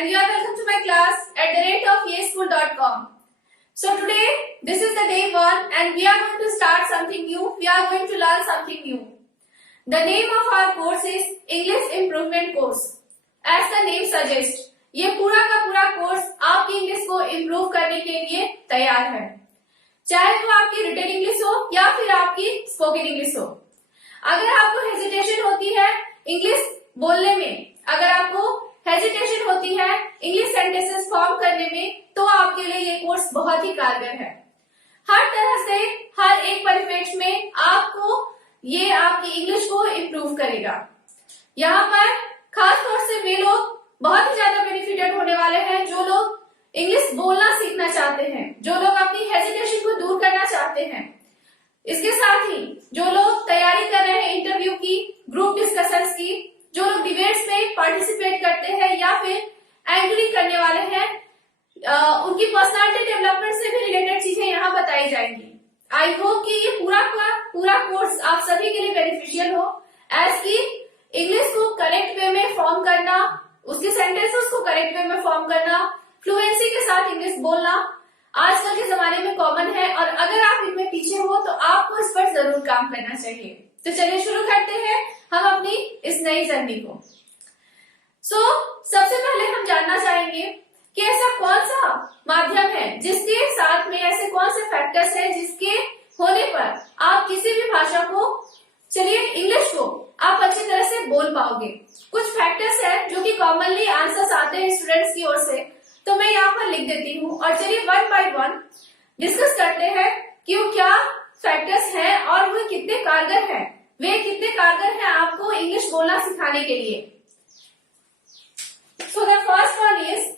and you are welcome to my class at the rate of yeschool.com. So today, this is the day 1 and we are going to start something new. We are going to learn something new. The name of our course is English Improvement Course. As the name suggests, ये पूरा का पूरा course आपकी English को improve करने के लिए तैयार है, चाहे वो आपकी रिटन इंग्लिश हो या फिर आपकी स्पोकन इंग्लिश हो। अगर आपको हेजिटेशन होती है इंग्लिश बोलने में, अगर आपको हेजिटेशन होती है इंग्लिश सेंटेंसेस फॉर्म करने में, तो आपके लिए ये कोर्स बहुत ही कारगर है। हर तरह से हर एक परिप्रेक्ष्य में आपको ये आपकी इंग्लिश को इम्प्रूव करेगा। यहाँ पर खास तौर से वे लोग बहुत ही ज्यादा बेनिफिटेड होने वाले हैं जो लोग इंग्लिश बोलना सीखना चाहते हैं, जो लोग अपनी हेजिटेशन को दूर करना चाहते हैं। इसके साथ ही जो लोग तैयारी कर रहे हैं इंटरव्यू की, ग्रुप डिस्कशंस की, जो लोग डिबेट्स में पार्टिसिपेट करते हैं या फिर एंकरिंग करने वाले हैं, उनकी पर्सनालिटी डेवलपमेंट से भी रिलेटेड चीजें यहाँ बताई जाएंगी। आई होप कि ये पूरा का पूरा कोर्स आप सभी के लिए बेनिफिशियल हो, एज की इंग्लिश को करेक्ट वे में फॉर्म करना, उसके सेंटेंसेस को करेक्ट वे में फॉर्म करना, फ्लुएंसी के साथ इंग्लिश बोलना आजकल के जमाने में कॉमन है और अगर आप इनमें पीछे हो तो आपको इस पर जरूर काम करना चाहिए। तो चलिए शुरू करते हैं हम अपनी इस नई जर्नी को। सबसे पहले हम जानना चाहेंगे कि ऐसा कौन सा माध्यम है जिसके साथ में ऐसे कौन से फैक्टर्स हैं जिसके होने पर आप किसी भी भाषा को, चलिए इंग्लिश को आप अच्छी तरह से बोल पाओगे। कुछ फैक्टर्स हैं जो कि कॉमनली आंसर्स आते हैं स्टूडेंट्स की ओर से, तो मैं यहाँ पर लिख देती हूँ और चलिए वन बाय वन डिस्कस करते हैं कि वो क्या फैक्टर्स हैं और वो कितने कारगर हैं, वे कितने कारगर हैं आपको इंग्लिश बोलना सिखाने के लिए। So the first one is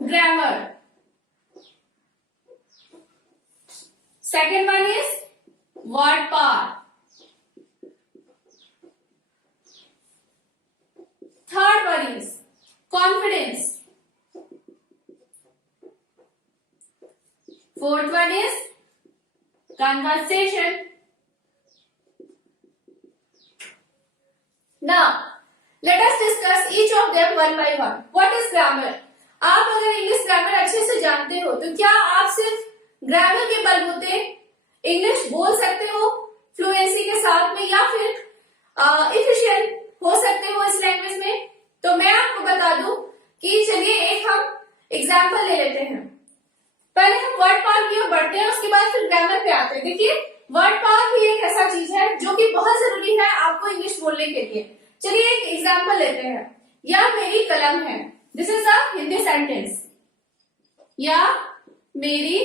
grammar, second one is word power, third one is confidence, fourth one is conversation. Now let us discuss each of them one by one. What is grammar? आप अगर English grammar अच्छे से जानते हो तो क्या आप सिर्फ ग्रामर के बलबूते इंग्लिश बोल सकते हो फ्लुएंसी के साथ में या फिर इफिशिएंट हो सकते हो इस लैंग्वेज में? तो मैं आपको बता दूं कि चलिए एक हम एग्जाम्पल ले लेते हैं। पहले हम वर्ड पावर की ओर बढ़ते हैं, उसके बाद फिर ग्रामर पे आते हैं। देखिए वर्ड पावर भी एक ऐसा चीज है जो कि बहुत जरूरी है आपको इंग्लिश बोलने के लिए। चलिए एक एग्जाम्पल लेते हैं। या मेरी कलम है, this is a Hindi sentence. या मेरी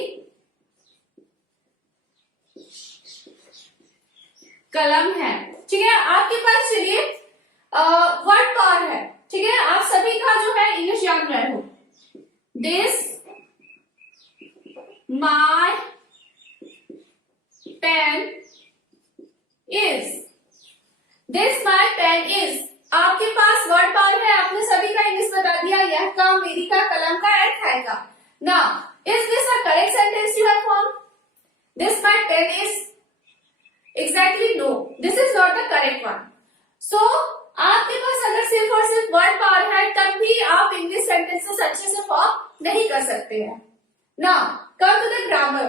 कलम है, ठीक है। आपके पास चलिए वर्ड पावर है, ठीक है। आप सभी का जो है इंग्लिश जान रहे हो। This my pen is, this my pen is. आपके पास वर्ड पावर है, आपने सभी का इंग्लिश बता दिया, यह का, मेरी का, कलम का एंड है का। Now is this a correct sentence you have form? This my pen is, exactly no, this is not the correct one. So आपके पास अगर सिर्फ और सिर्फ वर्ड पावर है तब भी आप इंग्लिश सेंटेंसेस अच्छे से फॉर्म नहीं कर सकते हैं। Now come to the grammar.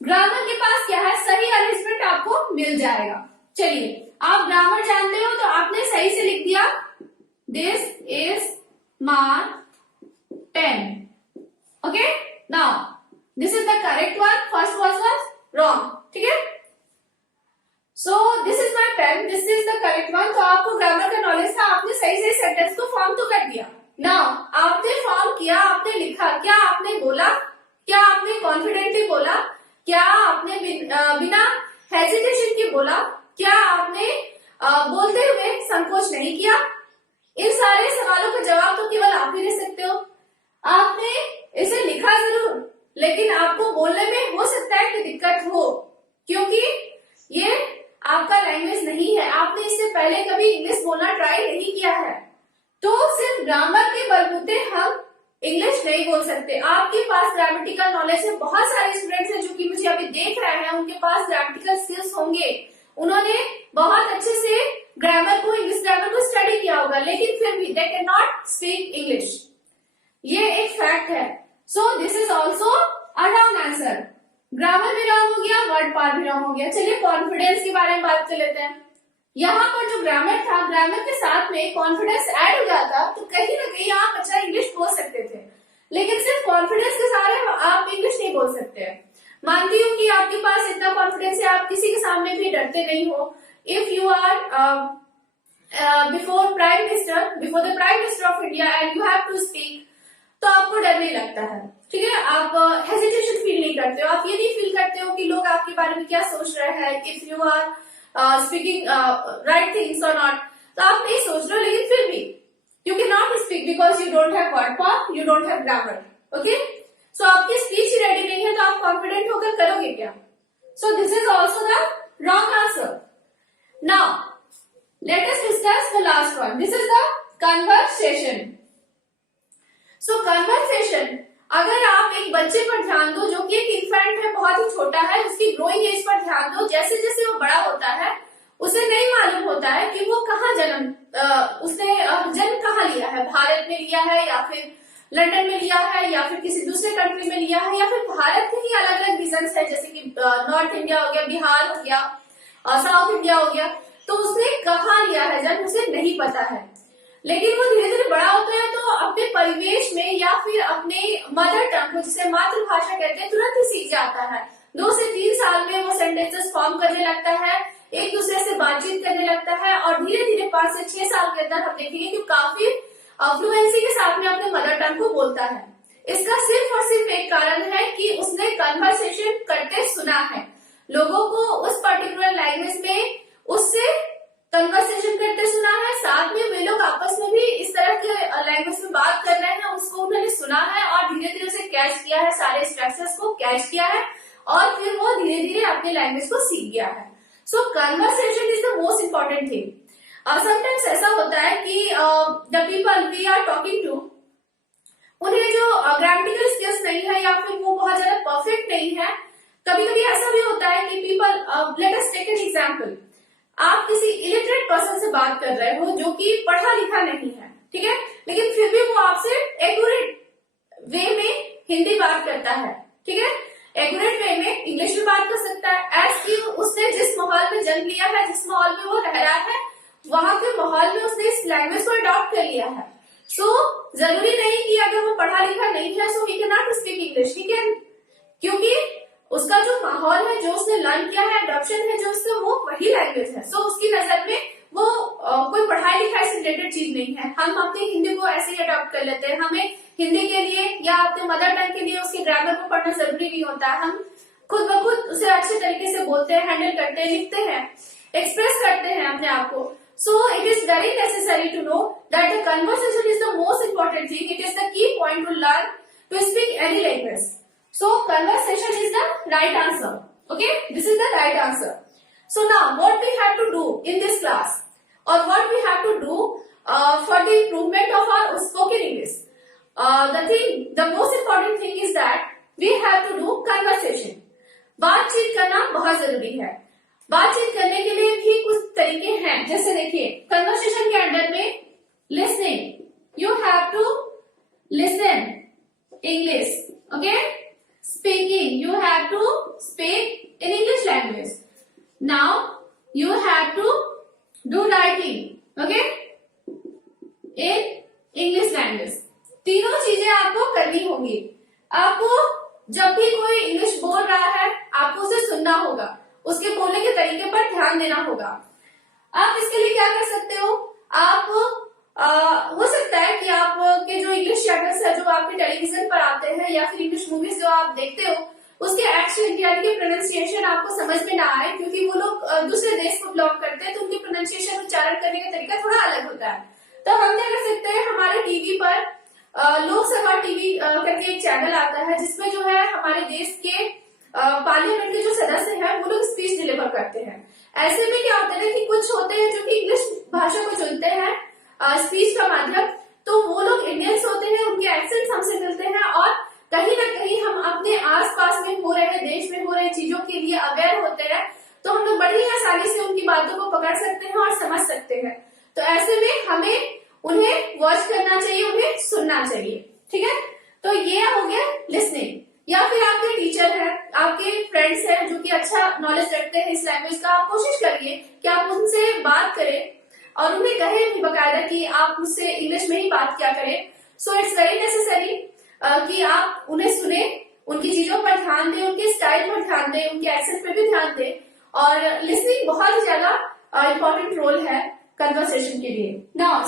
Grammar के पास क्या है, सही अरेंजमेंट आपको मिल जाएगा। चलिए आप ग्रामर जानते हो तो आपने सही से लिख दिया, this is my pen. Okay, now this is the correct one, first was wrong, ठीक है। So this is my pen, this is the correct one. तो आपको ग्रामर का नॉलेज था, आपने सही से सेंटेंस को फॉर्म तो कर दिया। नाउ आपने फॉर्म किया, आपने लिखा, क्या आपने बोला, क्या आपने कॉन्फिडेंटली बोला, क्या आपने बिना हेजिटेशन के बोला, क्या आपने बोलते हुए संकोच नहीं किया? इन सारे सवालों का जवाब तो केवल आप ही दे सकते हो। आपने इसे लिखा जरूर, लेकिन आपको बोलने में हो सकता है कि दिक्कत हो, क्योंकि ये आपका लैंग्वेज नहीं है, आपने इससे पहले कभी इंग्लिश बोलना ट्राई नहीं किया है। तो सिर्फ ग्रामर के बलबूते हम इंग्लिश नहीं बोल सकते। आपके पास ग्रामेटिकल नॉलेज है, बहुत सारे स्टूडेंट्स हैं जो कि मुझे अभी देख रहे हैं, उनके पास ग्रामेटिकल स्किल्स होंगे, उन्होंने बहुत अच्छे से ग्रामर को, इंग्लिश ग्रामर को स्टडी किया होगा, लेकिन फिर भी they can not speak English. ये एक फैक्ट है। So this is also a wrong answer. Grammar भी रॉन्ग हो गया, वर्ड पार भी रॉन्ग हो गया। चलिए कॉन्फिडेंस के बारे में बात कर लेते हैं। यहाँ पर जो ग्रामर था, ग्रामर के साथ में कॉन्फिडेंस ऐड हो जाता तो कहीं ना कहीं आप अच्छा इंग्लिश बोल सकते थे, लेकिन सिर्फ कॉन्फिडेंस के साथ आप इंग्लिश नहीं बोल सकते। मानती हूँ कि आपके पास इतना कॉन्फिडेंस है, आप किसी के सामने भी डरते नहीं हो। If you are before the prime minister of India and you have to speak, तो आपको डर नहीं लगता है, ठीक है। आप हेजिटेशन फील नहीं करते हो, आप ये नहीं फील करते हो कि लोग आपके बारे में क्या सोच रहे हैं, if you are speaking right things और नॉट, तो आप नहीं सोच रहे हो। लेकिन फिर भी you can not speak because you don't have word power, you don't have grammar. Okay, so आपकी स्पीच ही रेडी नहीं है, तो आप कॉन्फिडेंट होकर करोगे क्या? सो this is also the wrong answer. Now let us discuss the last one. This is the conversation. So conversation, अगर आप एक बच्चे पर ध्यान दो जो कि एक इन्फेंट है, बहुत ही छोटा है, उसकी ग्रोइंग एज पर ध्यान दो। जैसे जैसे वो बड़ा होता है उसे नहीं मालूम होता है कि वो कहाँ उसने जन्म कहाँ लिया है, भारत में लिया है या फिर लंदन में लिया है या फिर किसी दूसरे कंट्री में लिया है, या फिर भारत के ही अलग अलग रीजन्स है, जैसे कि नॉर्थ इंडिया हो गया, बिहार हो गया, साउथ इंडिया हो गया, तो उसने कहाँ लिया है जन्म उसे नहीं पता है। लेकिन वो धीरे धीरे बड़ा होता है तो अपने परिवेश में या फिर अपने मदर टंग को, जिसे मातृभाषा कहते हैं, तुरंत ही सीख जाता है। 2 से 3 साल में वो सेंटेंसेस फॉर्म करने लगता है, एक दूसरे से बातचीत करने लगता है, और धीरे धीरे 5 से 6 साल के अंदर हम देखेंगे कि काफी फ्लुएंसी के साथ में अपने मदर टंग को बोलता है। इसका सिर्फ और सिर्फ एक कारण है कि उसने कन्वर्सेशन करते सुना है, लोगों को उस पर्टिकुलर लैंग्वेज में उससे कन्वर्सेशन करते सुना है, साथ में वे लोग आपस में भी इस तरह के लैंग्वेज में बात कर रहे हैं, उसको उन्होंने सुना है और धीरे धीरे उसे कैच किया है, सारे स्ट्रक्चर्स को कैच किया है, और फिर वो धीरे धीरे अपने लैंग्वेज को सीख गया है। So conversation is the most important thing. Sometimes ऐसा होता है कि the people we are talking to, उन्हें जो ग्रामेटिकल स्किल्स नहीं है या फिर वो बहुत ज्यादा परफेक्ट नहीं है। कभी कभी ऐसा भी होता है कि people, let us take an example, आप किसी इलिटरेट पर्सन से बात कर रहे हो जो कि पढ़ा लिखा नहीं है, ठीक है, लेकिन फिर भी वो आपसे एक्यूरेट वे में हिंदी बात करता है, ठीक है, एक्यूरेट वे में इंग्लिश में बात कर सकता है, एज कि उसने जिस माहौल में जन्म लिया है, जिस माहौल में वो रह रहा है, वहां के माहौल में उसने इस लैंग्वेज को अडॉप्ट कर लिया है। सो जरूरी नहीं कि अगर वो पढ़ा लिखा नहीं है so he can not speak English, ठीक है, क्योंकि उसका जो माहौल है, जो उसने लर्न किया है, अडॉप्शन है जो उसका, वो वही लैंग्वेज है। सो उसकी नजर में वो कोई पढ़ाई लिखाई से रिलेटेड चीज नहीं है। हम अपनी हिंदी को ऐसे ही अडॉप्ट कर लेते हैं, हमें हिंदी के लिए या अपने मदर टंग के लिए उसके ग्रामर को पढ़ना जरूरी नहीं होता है। हम खुद ब खुद उसे अच्छे तरीके से बोलते हैं, हैंडल करते हैं, लिखते हैं, एक्सप्रेस करते हैं अपने आप को। So it is very necessary to know that the conversation is the most important thing. It is the key point to learn to speak any language. So conversation is the right answer. Okay, this is the right answer. So now what we have to do in this class, or what we have to do for the improvement of our spoken English. The most important thing is that we have to do conversation. बातचीत करना बहुत जरूरी है। बातचीत करने के लिए भी कुछ तरीके हैं, जैसे देखिए कन्वर्सेशन के अंडर में listening, you have to listen English, okay, speaking, you have to speak in English language, now you have to do writing, okay, in English language. तीनों चीजें आपको करनी होगी। आपको जब भी कोई इंग्लिश बोल रहा है आपको उसे सुनना होगा, उसके बोलने के तरीके पर ध्यान देना होगा। आप इसके लिए क्या कर सकते हो, आप हो सकता है कि आपके जो इंग्लिश चैनल्स है जो आपके टेलीविजन पर आते हैं या फिर इंग्लिश मूवीज जो आप देखते हो उसके एक्सेंट यानी कि प्रोनाउंसिएशन आपको समझ में ना आए, क्योंकि वो लोग दूसरे देश को बिलोंग करते हैं तो उनकी प्रोनाउंसिएशन उच्चारण करने का तरीका थोड़ा अलग होता है। तो हम क्या कर सकते हैं, हमारे टीवी पर लोकसभा टीवी करके एक चैनल आता है जिसमें जो है हमारे देश के पार्लियामेंट के जो सदस्य हैं वो लोग स्पीच डिलीवर करते हैं। ऐसे में क्या होता है कि कुछ होते हैं जो कि इंग्लिश भाषा को चुनते हैं स्पीच का माध्यम, तो वो लोग इंडियंस होते हैं, उनके एक्सेंट हमसे मिलते हैं और कहीं ना कहीं हम अपने आसपास में हो रहे देश में हो रहे चीजों के लिए अवेयर होते हैं, तो हम लोग बड़ी आसानी से उनकी बातों को पकड़ सकते हैं और समझ सकते हैं। तो ऐसे में हमें उन्हें वॉच करना चाहिए, उन्हें सुनना चाहिए, ठीक है। तो ये हो गया लिसनिंग। या फिर आपके टीचर है, आपके फ्रेंड्स हैं जो कि अच्छा नॉलेज रखते हैं इस लैंग्वेज का, आप कोशिश करिए कि आप उनसे बात करें और उन्हें कहें भी बकायदा कि आप मुझसे इंग्लिश में ही बात किया करें। सो इट्स वेरी नेसेसरी कि आप उन्हें सुने, उनकी चीजों पर ध्यान दें, उनके स्टाइल पर ध्यान दें, उनके एक्सेंट पर भी ध्यान दें। और लिसनिंग बहुत ही ज्यादा इंपॉर्टेंट रोल है कन्वर्सेशन के लिए। Now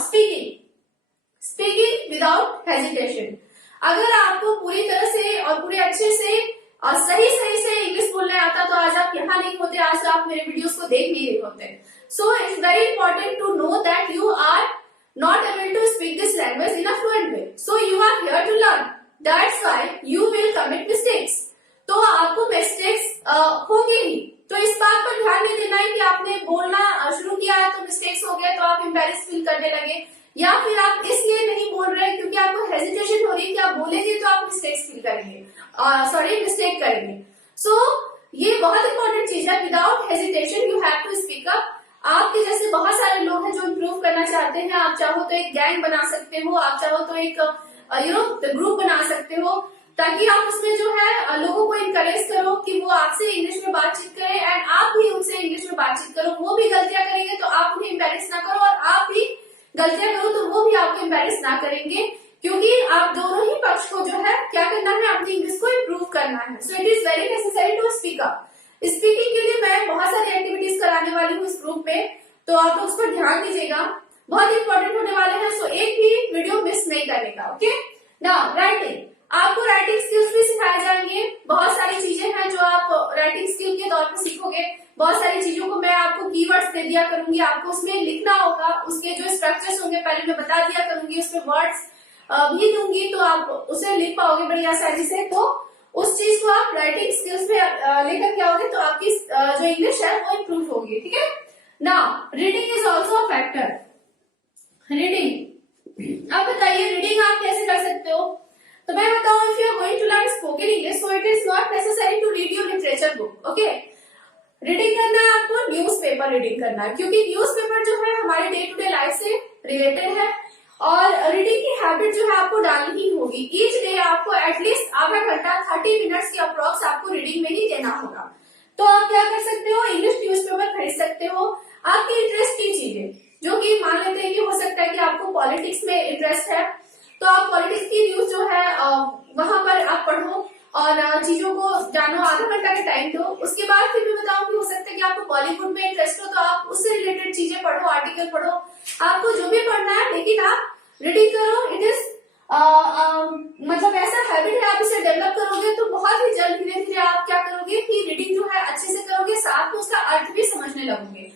speaking without hesitation. अगर आपको पूरी तरह से और पूरे अच्छे से और सही से इंग्लिश बोलने आता तो आज आप यहाँ नहीं होते, आज आप मेरे वीडियोस को देख नहीं रहे होते। So it's very important to know that you are not able to speak this language in a fluent way. So you are here to learn. That's why you will commit mistakes. तो आपको mistakes होंगे ही, तो इस बात पर ध्यान नहीं देना है कि आपने बोलना शुरू किया है तो मिस्टेक्स हो गए तो आप एम्बैरेस फील करने लगे, या फिर आप इसलिए नहीं बोल रहे क्योंकि आपको हेजिटेशन हो रही है कि आप बोलेंगे तो आप मिस्टेक्स फील करेंगे, मिस्टेक करेंगे। सो ये बहुत इंपॉर्टेंट चीज है। Without hesitation you have to speak up. आपके जैसे बहुत सारे लोग हैं जो इम्प्रूव करना चाहते हैं। आप चाहो तो एक गैंग बना सकते हो, आप चाहो तो एक ग्रुप बना सकते हो, ताकि आप उसमें जो है लोगों को इनकरेज करो कि वो आपसे इंग्लिश में बातचीत करें एंड आप भी उनसे इंग्लिश में बातचीत करो। वो भी गलतियां करेंगे तो आप उन्हें एम्बैरेस ना करो, और आप भी गलतियां करो तो वो भी आपको एम्बैरेस ना करेंगे, क्योंकि आप दोनों ही पक्ष को जो है क्या करना है, अपनी इंग्लिश को इम्प्रूव करना है। So it is very necessary to speak up. Speaking के लिए मैं बहुत सारी एक्टिविटीज कराने वाली हूँ इस ग्रुप में, तो आप लोग उस पर ध्यान दीजिएगा, बहुत इंपॉर्टेंट होने वाले हैं। सो एक भी वीडियो मिस नहीं करने का। Okay, now writing. आपको राइटिंग स्किल्स भी सिखाए जाएंगे। बहुत सारी चीजें हैं जो आप राइटिंग स्किल के तौर पर सीखोगे। बहुत सारी चीजों को मैं आपको कीवर्ड्स दे दिया करूंगी, आपको उसमें लिखना होगा, उसके जो स्ट्रक्चर्स होंगे पहले मैं बता दिया करूंगी, उसमें वर्ड्स भी दूंगी तो आप उसे लिख पाओगे बड़ी आसानी से। तो उस चीज को आप राइटिंग स्किल्स में लेकर के आओगे तो आपकी जो इंग्लिश है वो इम्प्रूव होगी, ठीक है। Now reading is also a factor. Reading, अब बताइए रीडिंग आप कैसे कर सकते हो? तो मैं बताऊं, if you are going to learn spoken English so it is not necessary to read your literature book. Okay, reading करना है आपको, न्यूज़पेपर रीडिंग करना है, क्योंकि न्यूज़पेपर जो है हमारे डे टू डे लाइफ से रिलेटेड है और रीडिंग की हैबिट जो है आपको डालनी ही होगी। ईच डे आपको एटलीस्ट आधा घंटा 30 मिनट्स की अप्रोक्स आपको रीडिंग में ही देना होगा। तो आप क्या कर सकते हो, इंग्लिश न्यूज़पेपर खरीद सकते हो। आपकी इंटरेस्ट की चीजें, जो कि मान लेते हैं कि हो सकता है कि आपको पॉलिटिक्स में इंटरेस्ट है, तो आप पॉलिटिक्स की न्यूज जो है वहां पर आप पढ़ो और चीजों को जानो, आधा घंटा का टाइम दो। उसके बाद फिर भी बताऊं कि हो सकता है कि आपको बॉलीवुड में इंटरेस्ट हो तो आप उससे रिलेटेड चीजें पढ़ो, आर्टिकल पढ़ो, आपको जो भी पढ़ना है, लेकिन आप रीडिंग करो। इट इज मतलब ऐसा हैबिट है, आप इसे डेवलप करोगे तो बहुत ही जल्द धीरे धीरे आप क्या करोगे कि रीडिंग जो है अच्छे से करोगे, साथ में उसका अर्थ भी समझने लगोगे।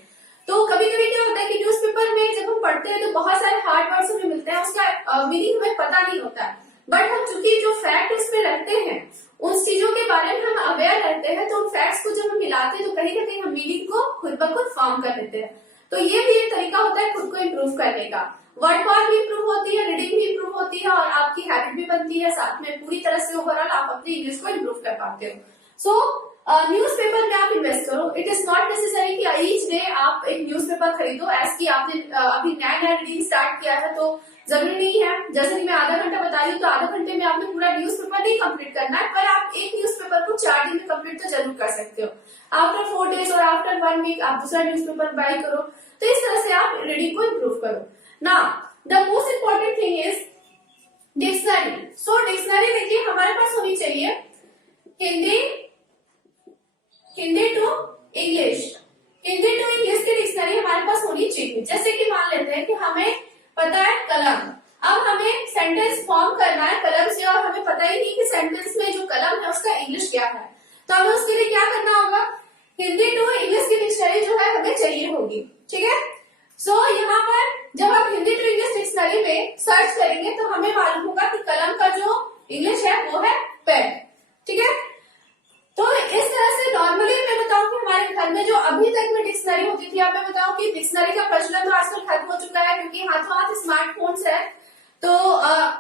तो कभी कभी क्या होता है कि न्यूज़पेपर में जब हम पढ़ते हैं तो बहुत सारे हार्ड वर्ड्स हमें मिलते हैं, उसका मीनिंग हमें पता नहीं होता है, बट हम चूंकि जो फैक्ट उसमें रखते हैं, उन चीजों के बारे में हम अवेयर रहते हैं, तो उन फैक्ट्स को जब हम मिलाते हैं तो कहीं ना कहीं हम मीनिंग को खुद ब खुद फॉर्म कर लेते हैं। तो ये भी एक तरीका होता है खुद को इम्प्रूव करने का। वर्ड पावर भी इम्प्रूव होती है, रीडिंग भी इम्प्रूव होती है और आपकी हैबिट भी बनती है, साथ में पूरी तरह से ओवरऑल आप अपनी इंग्लिश को इम्प्रूव कर पाते हो। सो न्यूज़पेपर में आप इन्वेस्ट करो। इट इज नॉट नेसेसरी कि ईच डे आप एक न्यूज़पेपर खरीदो, एज की आपने अभी नया रीडिंग स्टार्ट किया है तो जरूरी नहीं है। जैसे कि मैं आधा घंटा बता रही हूँ तो आधा घंटे में आपने पूरा न्यूज़पेपर नहीं कंप्लीट करना है, पर आप एक न्यूज़पेपर को 4 दिन में कंप्लीट तो जरूर कर सकते हो। आफ्टर 4 डेज और आफ्टर 1 वीक आप दूसरा न्यूज़पेपर बाय करो। तो इस तरह से आप रीडिंग को इम्प्रूव करो। Now the most important thing is dictionary. So dictionary देखिए हमारे पास होनी चाहिए Hindi to English. Hindi to English की डिक्शनरी हमारे पास होनी चाहिए। जैसे कि मान लेते हैं कि हमें पता है कलम, अब हमें सेंटेंस फॉर्म करना है कलम से और हमें पता ही नहीं कि सेंटेंस में जो कलम है उसका इंग्लिश क्या है, तो हमें उसके लिए क्या करना होगा, हिंदी टू इंग्लिश की डिक्शनरी जो है हमें चाहिए होगी, ठीक है। सो यहाँ पर जब आप हिंदी टू इंग्लिश डिक्शनरी में सर्च करेंगे तो हमें मालूम होगा कि कलम का जो इंग्लिश है वो है पेन, ठीक है। तो इस तरह से नॉर्मली मैं बताऊं कि हमारे घर में जो अभी तक में डिक्शनरी होती थी, अब मैं बताऊं कि डिक्शनरी का प्रचलन तो आजकल खत्म हो चुका है, क्योंकि हाथों हाथ स्मार्टफोन्स है। तो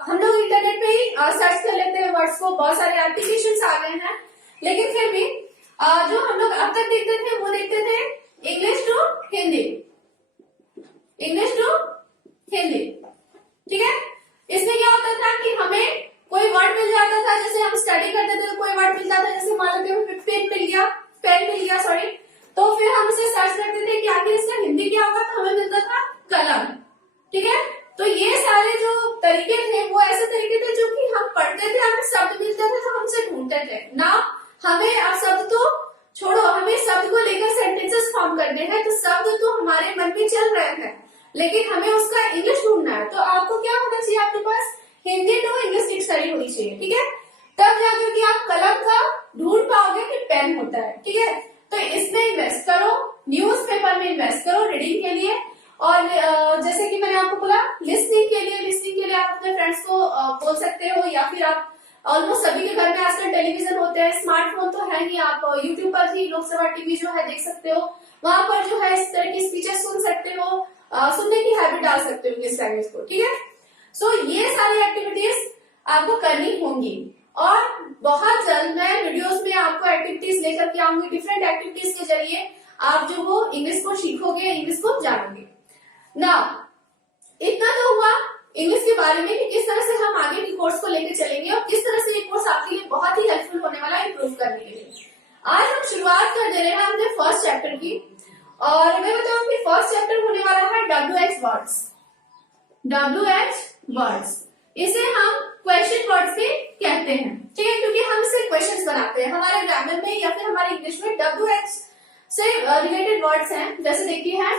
हम लोग इंटरनेट पे ही सर्च कर लेते हैं वर्ड्स को, बहुत सारे एप्लीकेशंस आ गए हैं, लेकिन फिर भी जो हम लोग अब तक देखते थे वो देखते थे इंग्लिश टू हिंदी। लेकिन हमें उसका इंग्लिश ढूंढना है, तो आपको क्या होना चाहिए, आपके पास हिंदी टू इंग्लिश डिक्शनरी होनी चाहिए, ठीक है। तब जाकर के आप कलम का ढूंढ पाओगे कि पेन होता है, ठीक है। तो इसमें इन्वेस्ट करो, न्यूज़पेपर में इन्वेस्ट करो रीडिंग के लिए। और जैसे कि मैंने आपको बोला, लिसनिंग के लिए आप अपने फ्रेंड्स को बोल सकते हो, या फिर आप ऑलमोस्ट सभी के घर में आजकल टेलीविजन होते हैं, स्मार्टफोन तो है ही, आप यूट्यूब पर ही लोकसभा टीवी जो है देख सकते हो, वहां पर जो है इस तरह की स्पीचेस सुन सकते हो, सुनने की हैबिट डाल सकते हो इंग्लिश लैंग्वेज को, ठीक है। सो ये सारी एक्टिविटीज आपको करनी होंगी, और बहुत जल्द मैं वीडियोस में आपको एक्टिविटीज लेकर के आऊंगी, डिफरेंट एक्टिविटीज के जरिए आप जो वो इंग्लिश को सीखोगे, इंग्लिश को जानोगे। नाउ इतना तो हुआ इंग्लिश के बारे में कि किस तरह से हम आगे की कोर्स को लेकर चलेंगे और किस तरह से ये कोर्स आपके लिए बहुत ही हेल्पफुल होने वाला है इंप्रूव करने के लिए। आज हम शुरुआत कर दे रहे हैं अपने फर्स्ट चैप्टर की, और मैं बताऊं कि फर्स्ट चैप्टर होने वाला है WH वर्ड्स। WH वर्ड्स, इसे हम क्वेश्चन वर्ड्स भी कहते हैं, ठीक है, क्योंकि हम इसे क्वेश्चंस बनाते हैं। हमारे ग्रामर में या फिर हमारे इंग्लिश में WH से रिलेटेड वर्ड्स हैं, जैसे देखिए है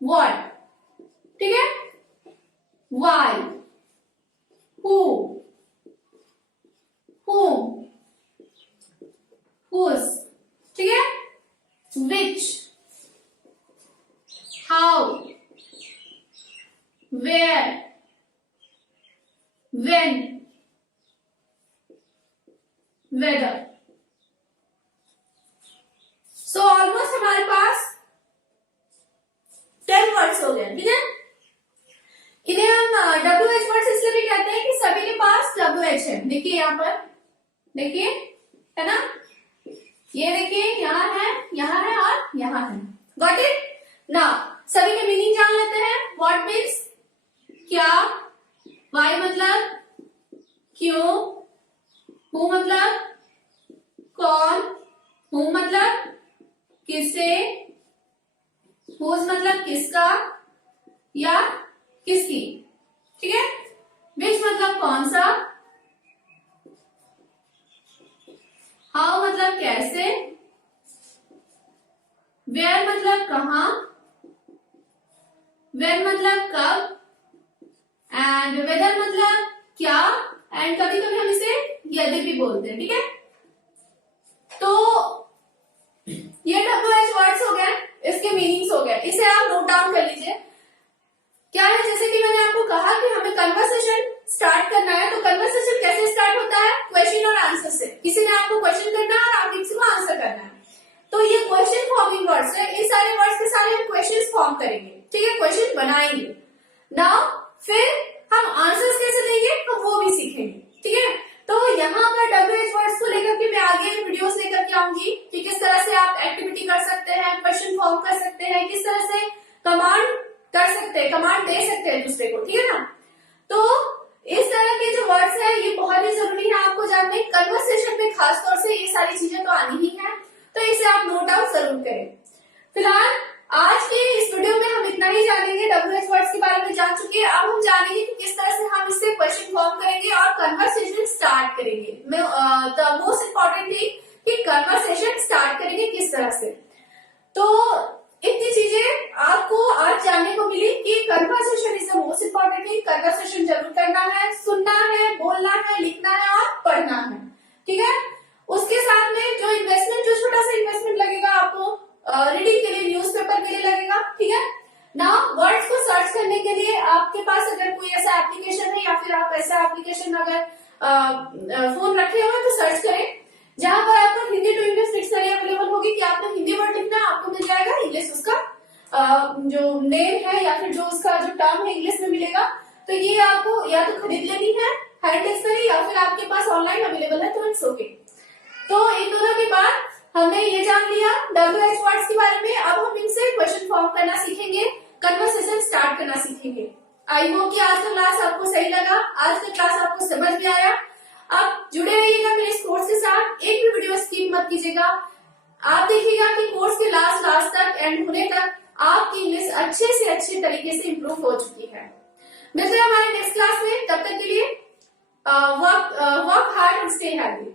व्हाट, ठीक है, why, who, whom, whose, ठीक है, which, how, where, when, whether। So almost हमारे पास 10 वर्ड्स हो गए, ठीक है। इन्हें हम WH वर्ड्स इसलिए भी कहते हैं कि सभी के पास WH है। देखिए यहाँ पर, देखिए, है ना, ये देखिए, यहाँ है और यहाँ है। Got it? नाउ सभी के मीनिंग जान लेते हैं। व्हाट मीन्स क्या, वाई मतलब क्यों, हु मतलब कौन, हु मतलब किसे, हुज मतलब किसका या किसकी, ठीक है, विच मतलब कौन सा, हाउ मतलब कैसे, वेयर मतलब कहां, वेन मतलब कब, एंड वेदर मतलब क्या, एंड कभी कभी हम इसे यदि भी बोलते हैं, ठीक है। तो ये WH वर्ड्स हो गए, इसके मीनिंग्स हो गए, इसे आप नोट डाउन कर लीजिए। क्या है, जैसे कि मैंने आपको कहा कि हमें कन्वर्सेशन स्टार्ट करना है, तो कन्वर्सेशन कैसे स्टार्ट होता है, क्वेश्चन और आंसर से। किसी ने आपको क्वेश्चन करना है और आपने किसी को आंसर करना है, तो ये क्वेश्चन फॉर्मिंग वर्ड्स है। इन सारे वर्ड्स के सारे हम क्वेश्चन फॉर्म करेंगे, ठीक है, क्वेश्चन बनाएंगे। नाउ फिर हम आंसर्स कैसे देंगे, हम वो भी सीखेंगे, ठीक है। तो यहाँ पर WH वर्ड्स को लेकर के मैं आगे वीडियोस लेकर के आऊंगी कि किस तरह से आप एक्टिविटी कर सकते हैं, क्वेश्चन फॉर्म कर सकते हैं, किस तरह से कमांड कर सकते हैं, कमांड दे सकते हैं दूसरे को, ठीक है ना। तो इस तरह के जो वर्ड्स हैं ये बहुत ही जरूरी है आपको जानने। कन्वर्सेशन में खासतौर से ये सारी चीजें तो आनी ही है, तो इसे आप नोट आउट जरूर करें। फिलहाल आज के इस वीडियो में हम इतना ही जानेंगे, WH वर्ड्स के बारे में जान चुके हैं। अब हम जानेंगे कि किस तरह से हम इससे क्वेश्चन फॉर्म करेंगे और कन्वर्सेशन स्टार्ट करेंगे। द मोस्ट इम्पोर्टेंट थिंग कि कन्वर्सेशन स्टार्ट करेंगे किस तरह से। तो इतनी चीजें आपको आज जानने को मिली कि conversation is the most important thing. Conversation जरूर करना है, सुनना है, बोलना है, लिखना है और पढ़ना है, ठीक है। उसके साथ में जो इन्वेस्टमेंट, जो छोटा सा इन्वेस्टमेंट लगेगा आपको रीडिंग के लिए, न्यूज़पेपर के लिए लगेगा, ठीक है ना। वर्ड्स को सर्च करने के लिए आपके पास अगर कोई ऐसा एप्लीकेशन है या फिर आप ऐसा एप्लीकेशन अगर फोन रखे हुए तो सर्च करें, जहां पर आपको Hindi to English dictionary available होगी कि आपने हिंदी वर्ड लिखना है, आपको मिल जाएगा, इंग्लिश उसका जो नेम है या फिर जो उसका जो टर्म है इंग्लिश में मिलेगा। तो ये आपको या तो खरीद लेनी है हायर डिक्शनरी, या फिर आपके पास ऑनलाइन अवेलेबल है तो इट्स ओके। तो इन दोनों के बाद हमने ये जान लिया WH वर्ड्स के बारे में। अब हम इनसे क्वेश्चन फॉर्म करना सीखेंगे, कन्वर्सेशन स्टार्ट करना सीखेंगे। आई होप कि आज का क्लास आपको सही लगा, आज का क्लास आपको समझ में आया। आप जुड़े रहिएगा मेरे इस कोर्स के साथ, एक भी वीडियो स्किप मत कीजिएगा। आप देखिएगा कि कोर्स के लास्ट तक एंड होने तक आपकी इंग्लिश अच्छे से अच्छे तरीके से इम्प्रूव हो चुकी है। मिलते हैं हमारे नेक्स्ट क्लास में, तब तक के लिए work hard and stay healthy.